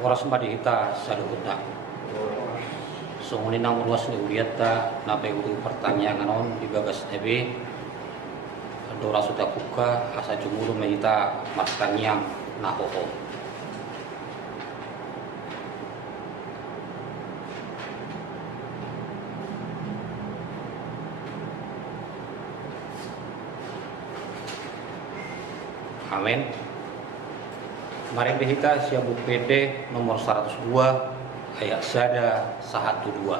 oras madihita saluhutna sunguni nang ruas liuriata nape utu pertanyaan on di bagas ebe dora sudah kuka asa jumuru medita martanyang nahoho amin. Mari kita siap buku PD nomor 102 ayat sada 1-2.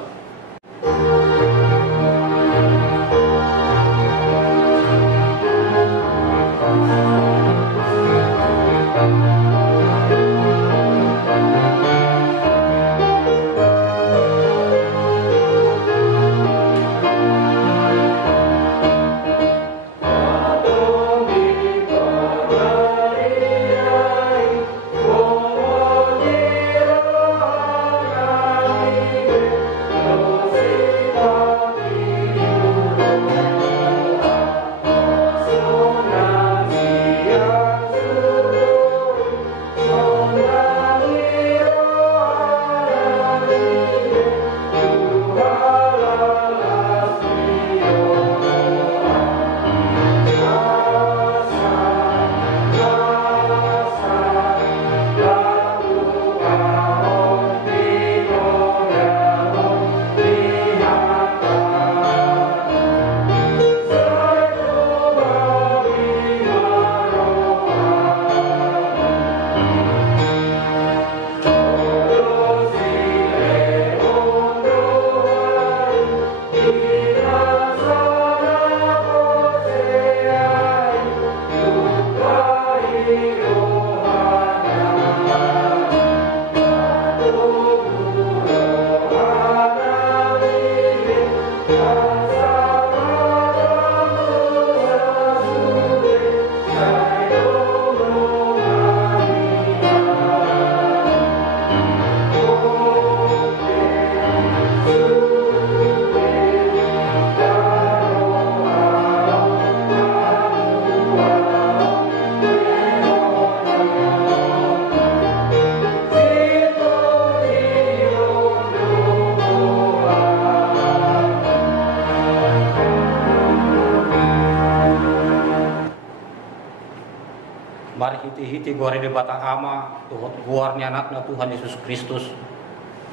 Mari hiti-hiti guar di bata ama, Tuhan guarnya anaknya Tuhan Yesus Kristus.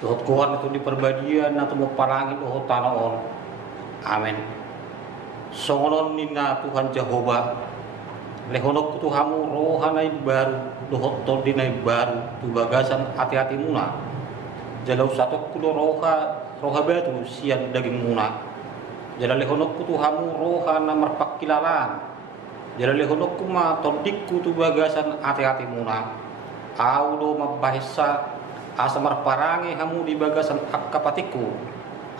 Tuhan guar itu di perbadian, atau mau parangin Tuhan tanah on. Amin. Songonon nina Tuhan Jehovah. Lehonok Tuhamu rohanai baru, Tuhan todinai baru, tu bagasan hati-hati muna. Jalau satu kulo roha batu sian daging muna. Jalau lehonok Tuhamu rohana merpakilalan. Jadi lehonok kuma todikku tu bagasan hati-hati muna. Audo mabahisa asa marparangi hamu di bagasan akka patiku.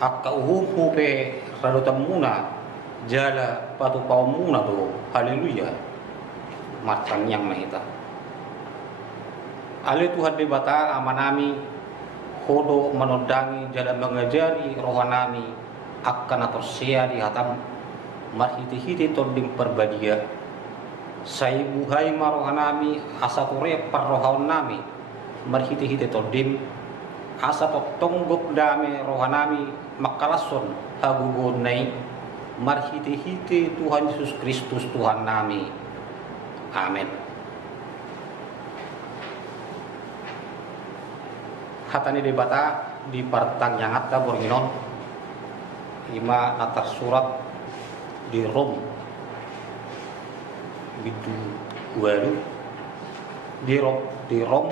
Akka uhumu pe radotam muna. Jala patu pau muna do. Haleluya. Martan yang mahita. Ale Tuhan di bata amanami hodo menodangi jala mengajari rohanami akan atorsia di hatam marhiti-hiti todim perbadia. Sai buhai marohanami asa tore parrohaun nami marhiti-hiti todim asa totonggok dame rohanami makalason hagugonai marhiti-hiti Tuhan Yesus Kristus Tuhan nami. Amin. Hatani debata di partang yang atta borginon ima atar surat di Rom bidu walu di Rom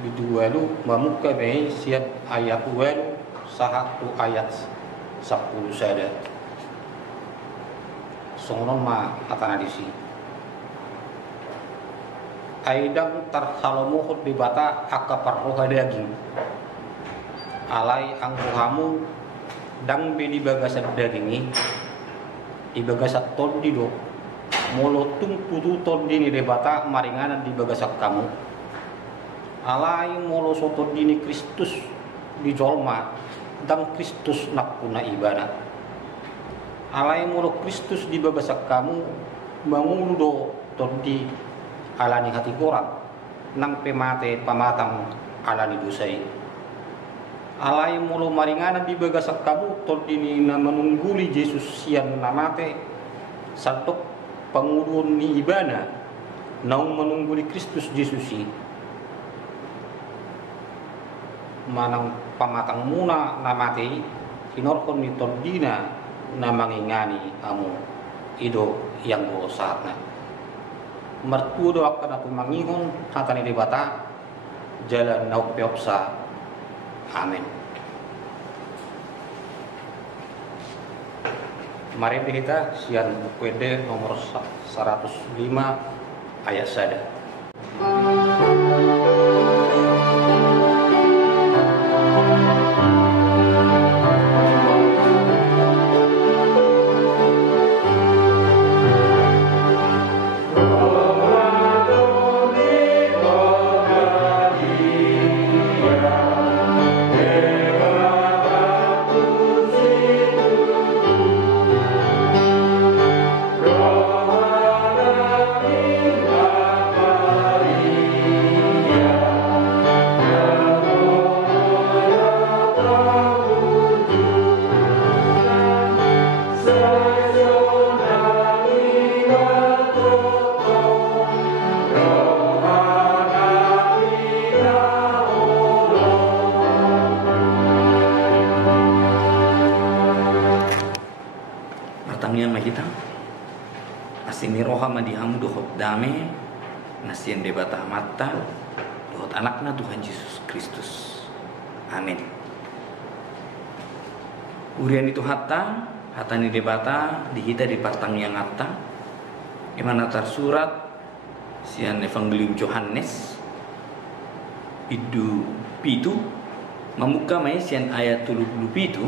bidu walu mamuka be siap ayat walu sahatu ayat 10 sada songonon ma atana disi aidang tarhalomuhut dibata akaparroha daging alai angkuhamu dang bedi bagasan dagingi di bagasat tondi do molotung putu tondi ni debata maringanan di bagasak kamu alai molo soto dini Kristus di jolma dang Kristus nakuna ibana alai mulu Kristus di babasak kamu manguludo todi alani hati korang nang pemate pamatang alani dosai alai mulu maringanan di bagasak kamu todi ni na menungguli Yesus sian namate santok pangudun ni ibana naung menungguli Kristus Yesusi manang pamatang muna namate kinorkon ni tordina na mangingani amu ido yang go saatna mertua doakan aku mangihon hatani di bata jalan nauk peopsa amin. Mari kita sian buku nomor 105 ayat sada. Dame nasien debata mata dohot anakna Tuhan Yesus Kristus. Amin. Urian itu hatani debata dihita di partang yang atta imana tersurat sian Evangelium Yohanes idu pitu mamuka mai sian ayat 30 pitu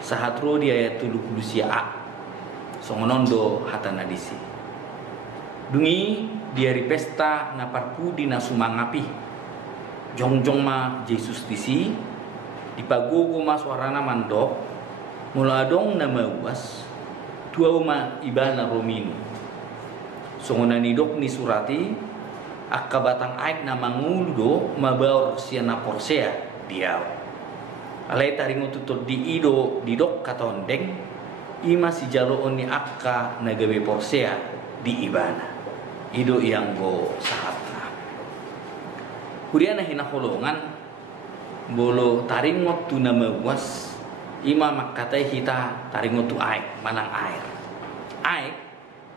sahatro di ayat 30 sia a songonondo hatana disi dungi di hari pesta naparpu di nasumangapi jongjong ma Yesus disi dipagogo ma suarana mandok muladong nama uas tua uma ibana rominu songonani dok ni surati akabatang aik nama nguludo mabaur siana porsea diau alai taringo tutut di ido di dok katondeng ima si jalo oni akka nagawe porsea di ibana ido yang go sahatna kuriana hina holongan bolo taringot tu nama was ima makatai hita taringot tu aik manang air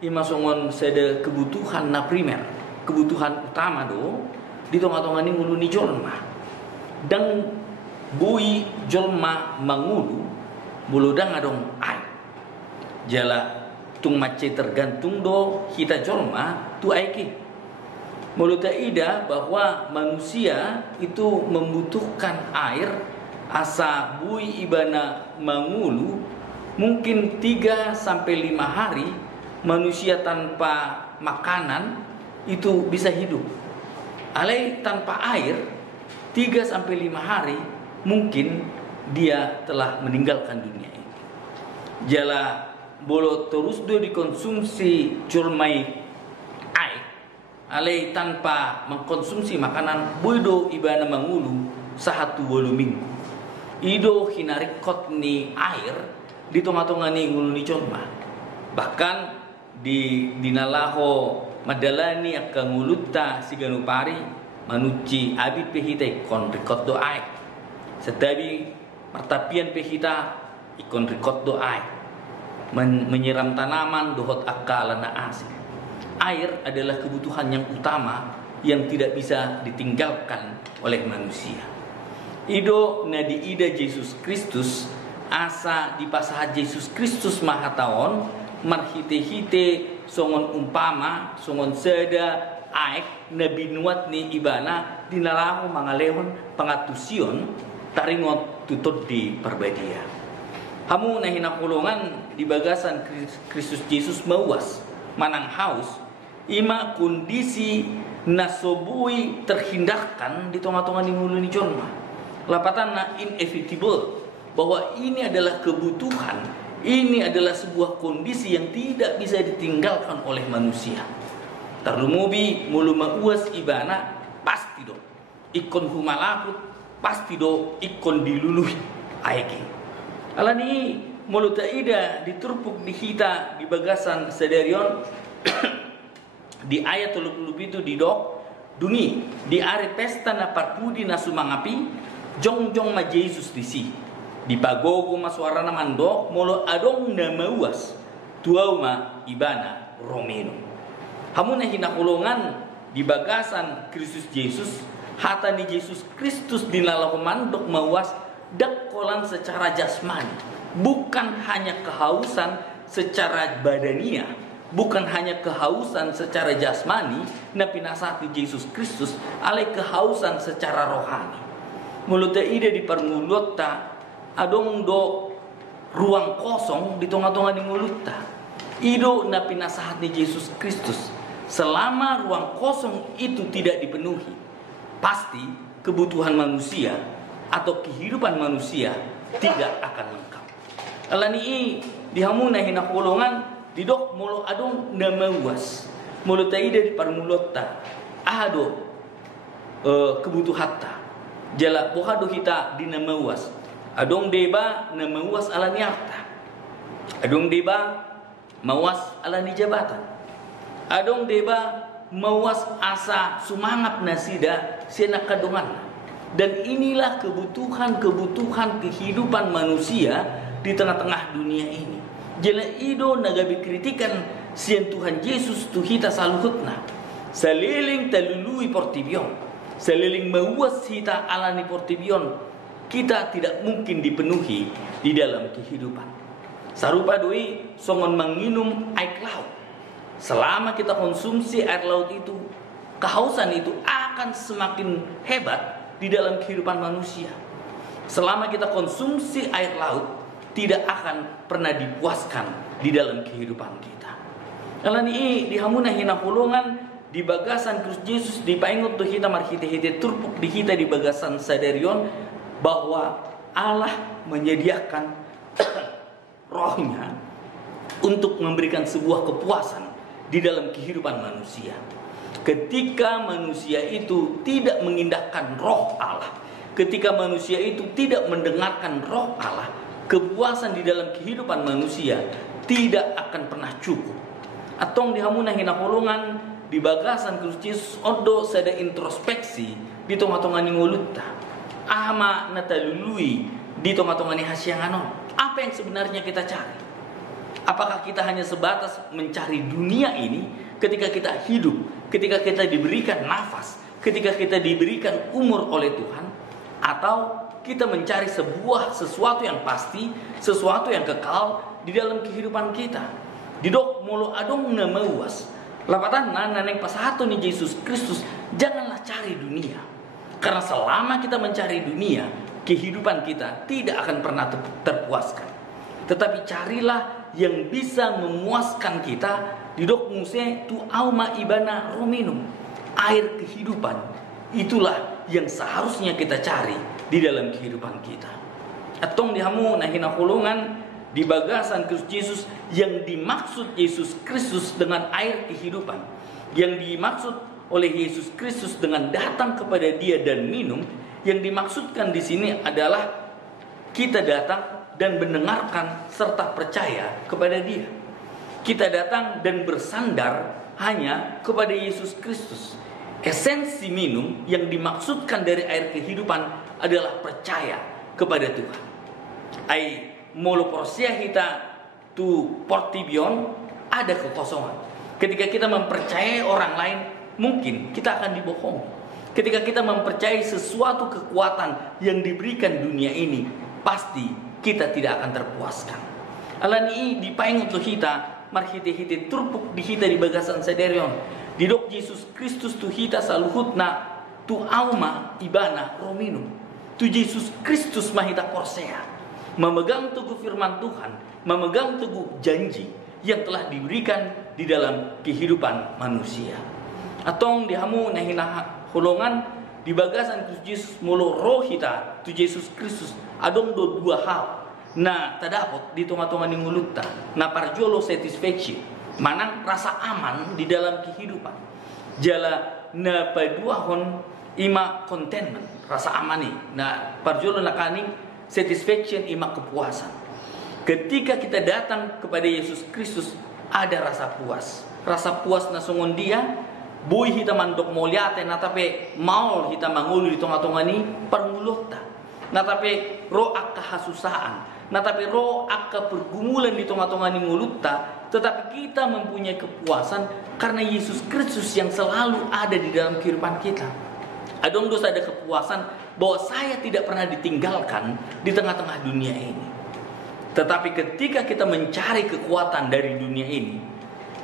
ima songon sede kebutuhan na primer kebutuhan utama do di tonga-tongani ngulu ni jolma dang bui jolma mangulu bolo dang adong aik jala tung mace tergantung do kita jolma tu aiki. Menurut ida bahwa manusia itu membutuhkan air asa bui ibana mangulu mungkin 3 sampai 5 hari manusia tanpa makanan itu bisa hidup. Alai tanpa air 3 sampai 5 hari mungkin dia telah meninggalkan dunia ini. Jala bolo terus do dikonsumsi jolmai air alai tanpa mengkonsumsi makanan boido ibana mangulu 1-2 minggu ido hinarikot ni air di tonga-tonga ni ngulu ni jolma bahkan di dinalaho madalani akka ngulutta siganupari manuci abit pehita ikon rikot do air setabi martapian pehita ikon rikot do air menyiram tanaman dohot akala na asih. Air adalah kebutuhan yang utama yang tidak bisa ditinggalkan oleh manusia. Ido nadi ida Yesus Kristus asa di pasahat Yesus Kristus mahataon marhite-hite songon umpama songon seda aik nabi nuat ni ibana dinalahu mangalehon pangatusion taringot tutut di perbadia. Hamu nahina kulungan di bagasan Kristus Yesus mawas manang haus ima kondisi nasobui terhindarkan di tonga-tonga ni mulu ni jolma lapatan na inevitable bahwa ini adalah kebutuhan Ini adalah sebuah kondisi yang tidak bisa ditinggalkan oleh manusia. Tarlumubi mulu mauas ibana pasti do. Ikon humalakut pasti do ikon diluluhi aiki. Alani mulu taida diturpuk di hita di bagasan sederion di ayat 30 itu di dok dungi di are pesta na parpudi na sumangapi jong ma Yesus di si. Di pagogo maswarana mandok molo adong na mauas tuau ma ibana romeno. Hamun na hinakulungan di bagasan Kristus Yesus hata ni Yesus Kristus dinalaku mandok mauas dakkolan secara jasmani, bukan hanya kehausan secara badania, bukan hanya kehausan secara jasmani na pinasati Yesus Kristus, ale kehausan secara rohani. Mulut ide di permulut ta adong do ruang kosong di tengah-tengah di mulut ta. Ido na pinasahat ni Yesus Kristus. Selama ruang kosong itu tidak dipenuhi, pasti kebutuhan manusia atau kehidupan manusia tidak akan lengkap. Alani dihamuna hinakulungan didok mulu adong na mauas. Mulut ide di permulut ta ado kebutuhan ta. Jala pohado kita di namauas. Adong deba namauas ala niarta. Adong deba mawas ala ni jabatan. Adong deba mawas asa sumangat nasida siana kadungan. Dan inilah kebutuhan kehidupan manusia di tengah-tengah dunia ini. Jala ido nagabi kritikan sian Tuhan Yesus tuhita saluhutna. Saliling talului portibion. Seliling mauas hita alani portibion, kita tidak mungkin dipenuhi di dalam kehidupan. Sarupa doi songon menginum air laut. Selama kita konsumsi air laut itu, kehausan itu akan semakin hebat di dalam kehidupan manusia. Selama kita konsumsi air laut, tidak akan pernah dipuaskan di dalam kehidupan kita. Alani dihamuna hina hulungan di bagasan Kristus Yesus dipaingot tuh kita marhite-hite turpuk di kita di bagasan sadarion bahwa Allah menyediakan rohnya untuk memberikan sebuah kepuasan di dalam kehidupan manusia. Ketika manusia itu tidak mengindahkan roh Allah, ketika manusia itu tidak mendengarkan roh Allah, kepuasan di dalam kehidupan manusia tidak akan pernah cukup. Atong dihamuna hinakulungan di bagasan Kristus odo sada introspeksi di tengah-tengah ni ngulutta ama natalului di tengah-tengah ni hasyanganon. Apa yang sebenarnya kita cari? Apakah kita hanya sebatas mencari dunia ini ketika kita hidup, ketika kita diberikan nafas, ketika kita diberikan umur oleh Tuhan, atau kita mencari sesuatu yang pasti, sesuatu yang kekal di dalam kehidupan kita? Didok mulu adong na mauas. Lapatan naneng pasatu ni Yesus Kristus, janganlah cari dunia. Karena selama kita mencari dunia, kehidupan kita tidak akan pernah terpuaskan. Tetapi carilah yang bisa memuaskan kita. Didok muse tu auma ibana rominum. Air kehidupan, itulah yang seharusnya kita cari di dalam kehidupan kita. Atong dihamu nahina kulungan di bagasan Kristus Yesus, yang dimaksud Yesus Kristus dengan air kehidupan, yang dimaksud oleh Yesus Kristus dengan datang kepada Dia dan minum, yang dimaksudkan di sini adalah kita datang dan mendengarkan serta percaya kepada Dia. Kita datang dan bersandar hanya kepada Yesus Kristus. Esensi minum yang dimaksudkan dari air kehidupan adalah percaya kepada Tuhan. Molo porsia kita tu portibion ada kekosongan. Ketika kita mempercayai orang lain, mungkin kita akan dibohongi. Ketika kita mempercayai sesuatu kekuatan yang diberikan dunia ini, pasti kita tidak akan terpuaskan. Alani dipaingut lo kita marhite-hite turpuk di kita di bagasan saderion. Didok Yesus Kristus tu hita saluhutna tu auma ibana rominum. Tu Yesus Kristus mahita porsea. Memegang teguh firman Tuhan, memegang teguh janji yang telah diberikan di dalam kehidupan manusia. Atong dihamu nahina holongan di bagasan Kristus Yesus mulu roh kita tu Yesus Kristus adong dua hal. Nah, tadapot di tengah-tengah ni mulutta. Na parjolo satisfaction. Manang rasa aman di dalam kehidupan. Jala na paduahon ima contentment, rasa aman ni. Na parjolo na kaning satisfaction ima kepuasan. Ketika kita datang kepada Yesus Kristus, ada rasa puas. Rasa puas na sungon dia, buih hita mandok moliate na tape maul hita mangulu di tengah-tengah ni permulota. Na tape ro akka hasusaan. Nah tapi roh akka pergumulan di tengah-tengah ni mulutta, tetapi kita mempunyai kepuasan karena Yesus Kristus yang selalu ada di dalam kehidupan kita. Adong dosa ada kepuasan bahwa saya tidak pernah ditinggalkan di tengah-tengah dunia ini. Tetapi ketika kita mencari kekuatan dari dunia ini,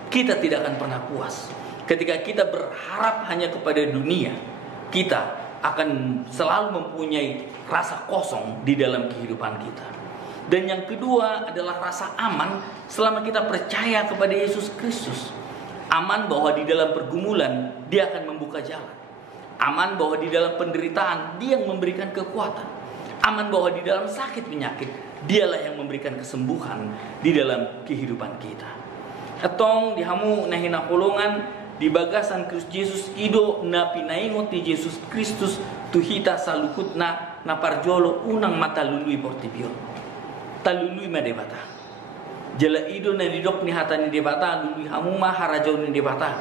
kita tidak akan pernah puas. Ketika kita berharap hanya kepada dunia, kita akan selalu mempunyai rasa kosong di dalam kehidupan kita. Dan yang kedua adalah rasa aman selama kita percaya kepada Yesus Kristus. Aman bahwa di dalam pergumulan dia akan membuka jalan. Aman bahwa di dalam penderitaan dia yang memberikan kekuatan. Aman bahwa di dalam sakit penyakit dialah yang memberikan kesembuhan di dalam kehidupan kita. Atong dihamu nahina kolongan di bagasan Kristus Yesus ido na pinaingot di Yesus Kristus tuhita salukut na parjolo unang mata lului portibio. Talului ma debata. Jala ido na didok ni hata ni debata lului hamuma harajau ni debata.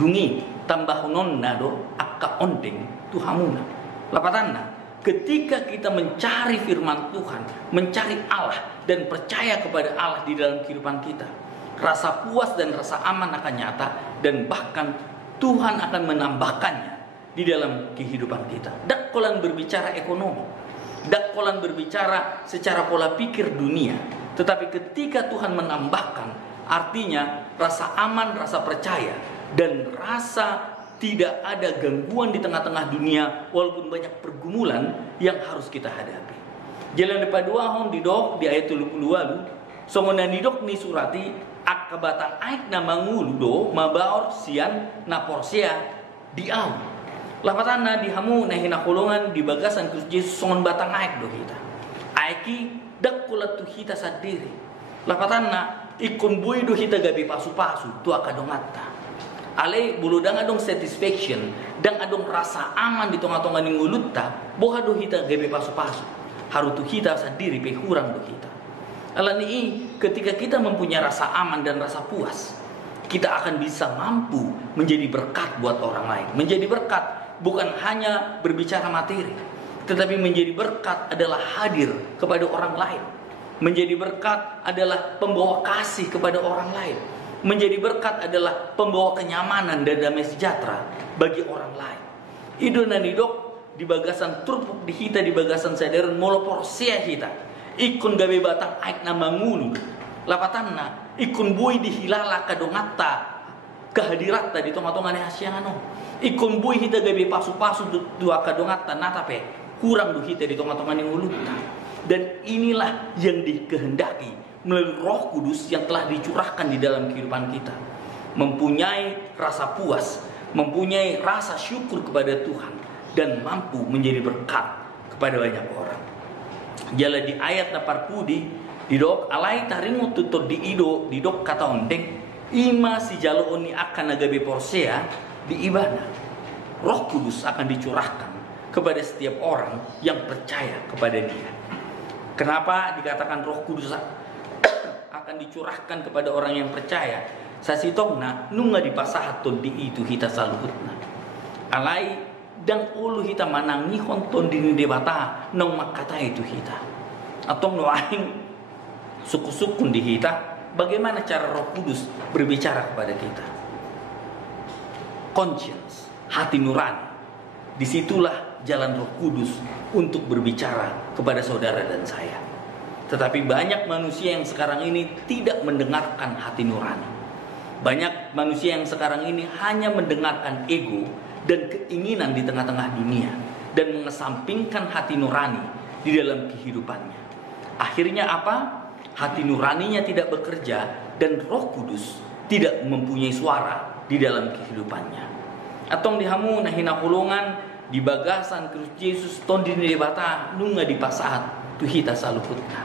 Dungi tambahunon na do akka ondeng tu hamuna. Lapatanna, ketika kita mencari firman Tuhan, mencari Allah dan percaya kepada Allah di dalam kehidupan kita, rasa puas dan rasa aman akan nyata dan bahkan Tuhan akan menambahkannya di dalam kehidupan kita. Dak kolan berbicara ekonomi. Dak kolan berbicara secara pola pikir dunia. Tetapi ketika Tuhan menambahkan, artinya rasa aman, rasa percaya, dan rasa tidak ada gangguan di tengah-tengah dunia walaupun banyak pergumulan yang harus kita hadapi. Jalan depan dua hon didok di ayat 32 songonan didok ni surati akabatang aik na mangulu do mabaor sian na porsia diau. Lapatana dihamu na hinakulungan di bagasan Kristus Yesus songon batang aik do kita. Aiki dakkulat tu kita sadiri. Lapatana ikon bui do kita gabi pasu-pasu tu akadongata. Ale buludang adong satisfaction dan adong rasa aman di tengah-tengah ni ngulutta boha do kita gabi pasu-pasu. Haru tu kita sadiri pe hurang do kita. Alani ketika kita mempunyai rasa aman dan rasa puas, kita akan bisa mampu menjadi berkat buat orang lain. Menjadi berkat bukan hanya berbicara materi, tetapi menjadi berkat adalah hadir kepada orang lain. Menjadi berkat adalah pembawa kasih kepada orang lain. Menjadi berkat adalah pembawa kenyamanan dan damai sejahtera bagi orang lain. Ido nanidok di bagasan turpuk di hita di bagasan sadaran molo porsia hita. Ikun gabe batang aik na mangulu. Lapatanna ikun bui dihilala kadongata kehadiratna di tengah-tengah ni hasyangano. Ikun bui hita gabe pasu-pasu dua kadongata natape kurang du hita di tengah-tengah ni ngulutta. Dan inilah yang dikehendaki melalui Roh Kudus yang telah dicurahkan di dalam kehidupan kita. Mempunyai rasa puas, mempunyai rasa syukur kepada Tuhan dan mampu menjadi berkat kepada banyak orang. Jala di ayat 40 didok alai taringu tutur di ido didok kata ondeng ima si jalo oni akan nagabe porsea di ibana. Roh Kudus akan dicurahkan kepada setiap orang yang percaya kepada dia. Kenapa dikatakan Roh Kudus akan dicurahkan kepada orang yang percaya? Sasitongna nunga dipasahaton di itu hita saluhutna. Alai dan ulu hita manangi honton dini debata nong makata itu hita. Atau nuaing suku-sukun di hita. Bagaimana cara Roh Kudus berbicara kepada kita? Conscience, hati nurani. Disitulah jalan Roh Kudus untuk berbicara kepada saudara dan saya. Tetapi banyak manusia yang sekarang ini tidak mendengarkan hati nurani. Banyak manusia yang sekarang ini hanya mendengarkan ego dan keinginan di tengah-tengah dunia dan mengesampingkan hati nurani di dalam kehidupannya. Akhirnya apa? Hati nuraninya tidak bekerja dan Roh Kudus tidak mempunyai suara di dalam kehidupannya. Atong dihamu nahina kulungan di bagasan Kristus Yesus tondini debata nunga di pasahat tuhita saluhutna.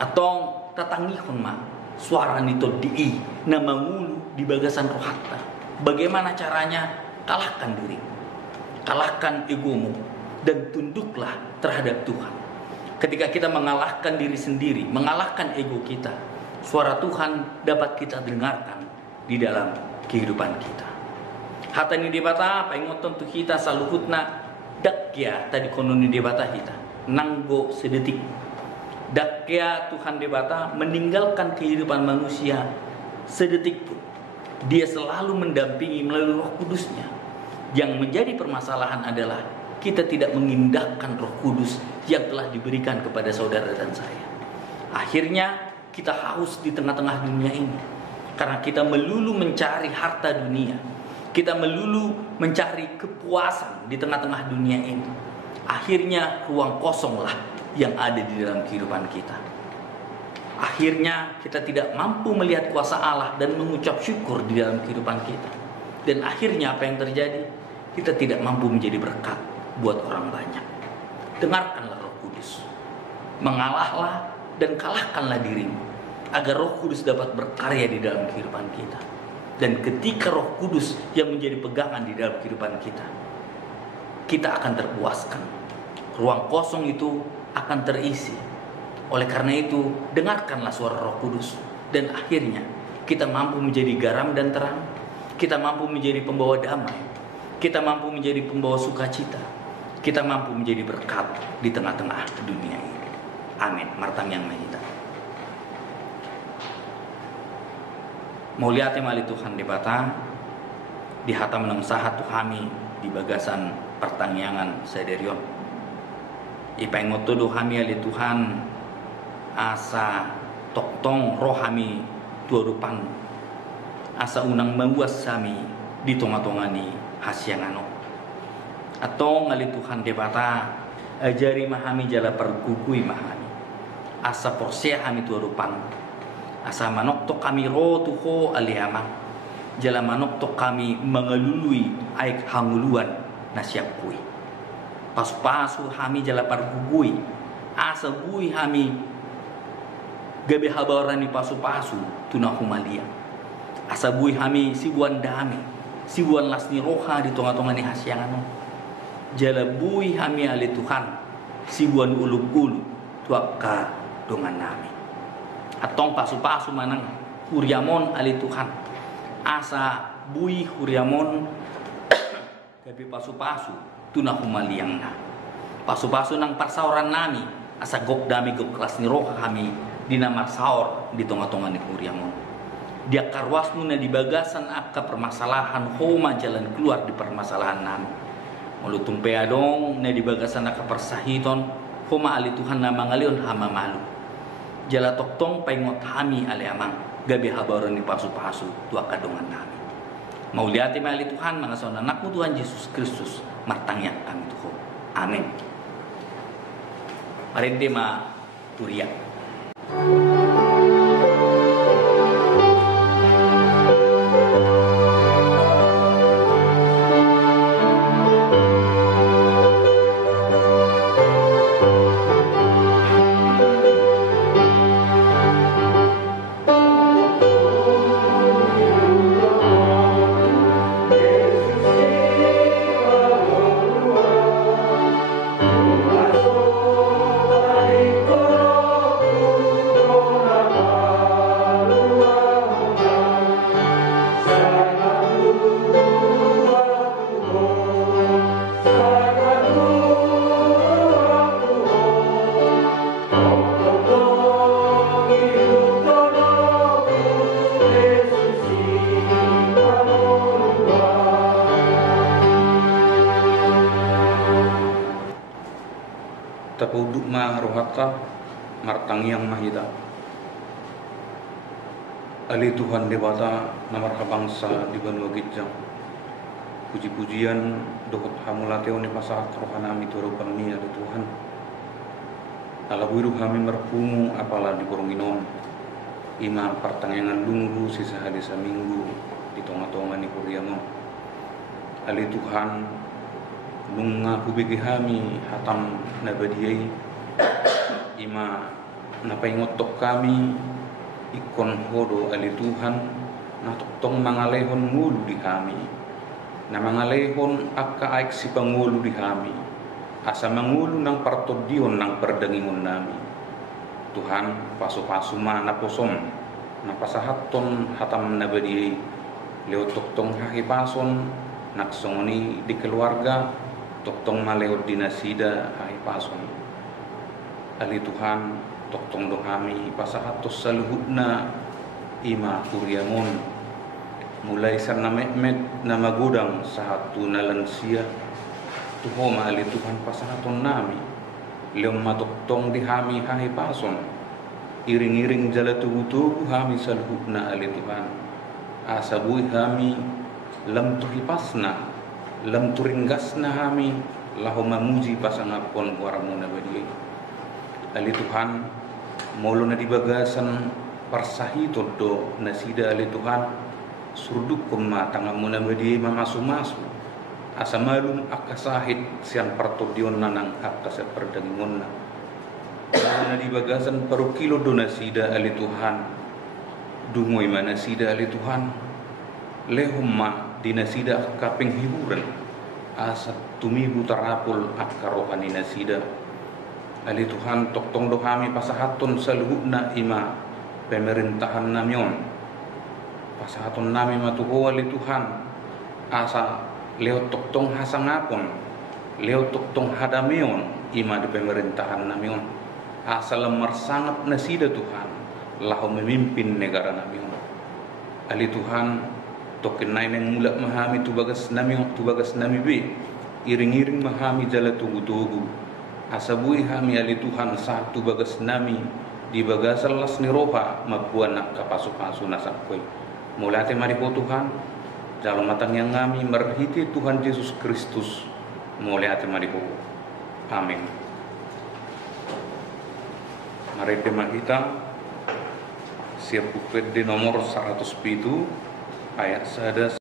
Atong tatangihon ma suara nito di na mangulu di bagasan roh hatta. Bagaimana caranya? Kalahkan diri, kalahkan egomu, dan tunduklah terhadap Tuhan. Ketika kita mengalahkan diri sendiri, mengalahkan ego kita, suara Tuhan dapat kita dengarkan di dalam kehidupan kita. Hatta ni debata paingoton tu kita saluhutna dakya tadi kononi debata kita nanggo sedetik. Dakya Tuhan debata meninggalkan kehidupan manusia sedetik pun. Dia selalu mendampingi melalui Roh Kudusnya. Yang menjadi permasalahan adalah kita tidak mengindahkan Roh Kudus yang telah diberikan kepada saudara dan saya. Akhirnya kita haus di tengah-tengah dunia ini karena kita melulu mencari harta dunia. Kita melulu mencari kepuasan di tengah-tengah dunia ini. Akhirnya ruang kosonglah yang ada di dalam kehidupan kita. Akhirnya kita tidak mampu melihat kuasa Allah dan mengucap syukur di dalam kehidupan kita. Dan akhirnya apa yang terjadi? Kita tidak mampu menjadi berkat buat orang banyak. Dengarkanlah Roh Kudus. Mengalahlah dan kalahkanlah dirimu agar Roh Kudus dapat berkarya di dalam kehidupan kita. Dan ketika Roh Kudus yang menjadi pegangan di dalam kehidupan kita, kita akan terpuaskan. Ruang kosong itu akan terisi. Oleh karena itu, dengarkanlah suara Roh Kudus. Dan akhirnya kita mampu menjadi garam dan terang. Kita mampu menjadi pembawa damai. Kita mampu menjadi pembawa sukacita. Kita mampu menjadi berkat di tengah-tengah dunia ini. Amin. Martam yang mahita. Mulia temali Tuhan debata di hata menang sahat Tuhami di bagasan pertangyangan sederion. Ipengoto Tuhami ali Tuhan asa toktong rohami tuarupan asa unang mawas sami di tonga-tongani hasyangano. Atau ngali Tuhan debata ajari mahami jala pergugui mahami asa porsea hami tuarupan asa manok to kami ro tuho alihama jala manok to kami mengelului aik hanguluan nasyapui pas-pasu hami jala pargugui asa bui hami gabe habarani pasu-pasu tunahumalia asa bui hami sibuan dami sibuan lasni roha di tonga-tonga ni hasyangano jala bui hami ali Tuhan sibuan ulub-ulub tuaka dongan nami atong pasu-pasu manang huriamon ali Tuhan asa bui huriamon gabi pasu-pasu tunahumaliangna pasu-pasu nang parsauran nami asa gok dami gok kelas ni roh kami dina marsaur di tonga-tonga ni huriamon dia karwasnu na di bagasan akka permasalahan homa jalan keluar di permasalahan nami mulutung peadong na di bagasan akka persahiton homa ali Tuhan na mangalion hama malu jala toktong paingot hami ali amang gabi habaron ni pasu-pasu tua kadongan nami. Mauliati mali Tuhan mga son anakmu Tuhan Yesus Kristus martangyak kami Tuhan. Amin. Marindi ma turia. Tapuduk ma rohaka martangyang mahita ali Tuhan debata namar kabangsa di banua gijang puji-pujian dohot hamulateo ni pasahat rohanami turupan ni ali Tuhan ala wiru kami merpungu apala di boronginon ima partangyangan lunggu sisa hadisa minggu di tonga-tonga ni kuriamon ali Tuhan nunga hubigi kami hatam nabadiyai ima napaingotok kami ikon hodo ali Tuhan na tong mangalehon ngulu di kami na mangalehon akka aik si pangulu di kami asa mangulu nang partodion nang perdangingon nami Tuhan pasu-pasu mana posom na pasahaton hatam na badi leo toktong hakipason naksongoni di keluarga toktong maleo dinasida hakipason ali Tuhan toktong dohami pasahatos saluhutna ima kuriamon mulai sana mehmet na magudang sahatu na lansia tuho maali Tuhan pasahaton nami leom matoktong di hami hahipason iring-iring jala tugu-tugu hami saluhutna ali Tuhan asabui hami lam tuhipasna lam turinggasna hami lahu mamuji pasangapon waramuna badi ali Tuhan molo na dibagasan parsahito do nasida ali Tuhan surduk kummatang muna badi mamasu-masu asa malum akasahit sian partodion nanang akasa perdangingon na dibagasan paru kilo do nasida ali Tuhan dungoy mana sida ali Tuhan lehumma dinasida kaping hiburan asa tumibu tarapul akarohani nasida ali Tuhan toktong dohami pasahaton saluhutna ima pemerintahan namion pasahaton nami matuho ali Tuhan asa leo toktong hasangapon leo toktong hadameon ima di pemerintahan namion asa lemar sangat nasida Tuhan lahu memimpin negara namion ali Tuhan token nai neng mulak mahami tubagas nami be iring-iring mahami jala tugu-tugu asabui hami ali Tuhan satu bagas nami di bagasal las ni roha mapuan nak kapasu-pasu nasakoi mulate mariho Tuhan dalam matang yang ngami merhiti Tuhan Yesus Kristus mulate mariho amin. Mari tema kita siap bukit di nomor 107 ayat 11.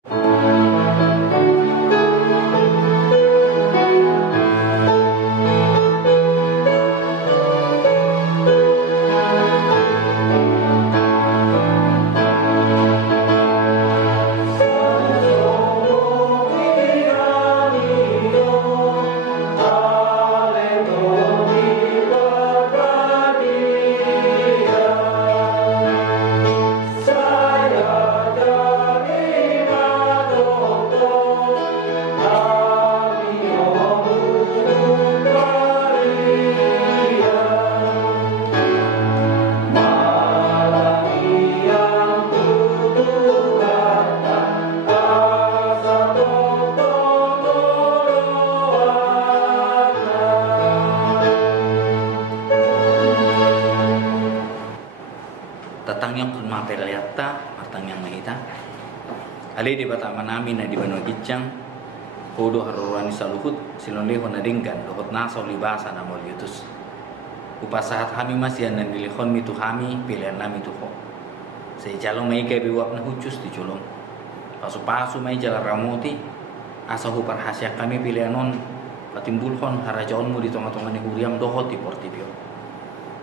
Ali di bata manami na di bano gicang kodo harurani saluhut silon leho na dinggan dohot naso libasa na mol yutus upasahat hami masian na nilihon mitu hami pilihan nami tuho say jalong may kay biwap na hucus di culong pasu-pasu may jala ramuti asa hu parhasya kami pilihanon patimbulhon harajaon mo di tonga-tonga ni huriam dohot di portibio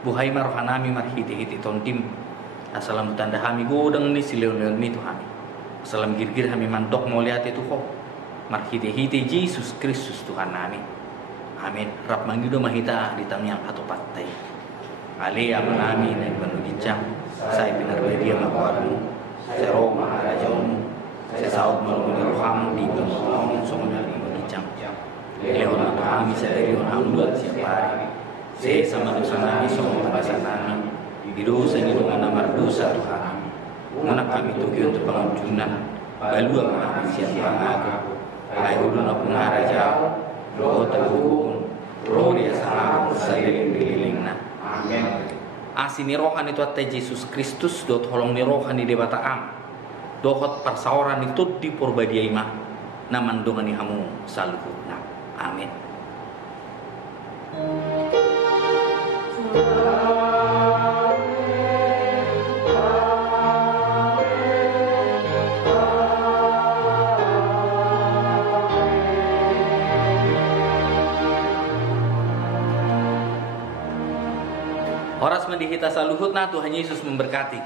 buhay marohanami marhiti-hiti tontim asalam tanda hami godang ni sileon-leon mitu hami salam girgir kami mandok mau lihat itu kok marhite-hite Yesus Kristus Tuhan nami amin rap mangido mahita di tamyang atau patay ali amanami na ibanu gicang say pinarwedia makuarmu sa Roma harajaonmu sa saud malumuni roham di ibanu songonal ibanu gicang lehon na kami sa derion hamduat siapari se sama dosa nami songon basa nami didosa ni dengan namar dosa Tuhan Anak kami tuki untuk pengampunan balua menghabisi yang pangaga ay ulun na pungaraja roho tagugun roho dia sangat saliling-liling na amin asini rohan itu atta Yesus Kristus dot holong ni rohan di debata am dohot parsaoran itu di porbadia ima namandongan ni hamu saluhutna amin. di hita saluhutna. Tuhan Yesus memberkati.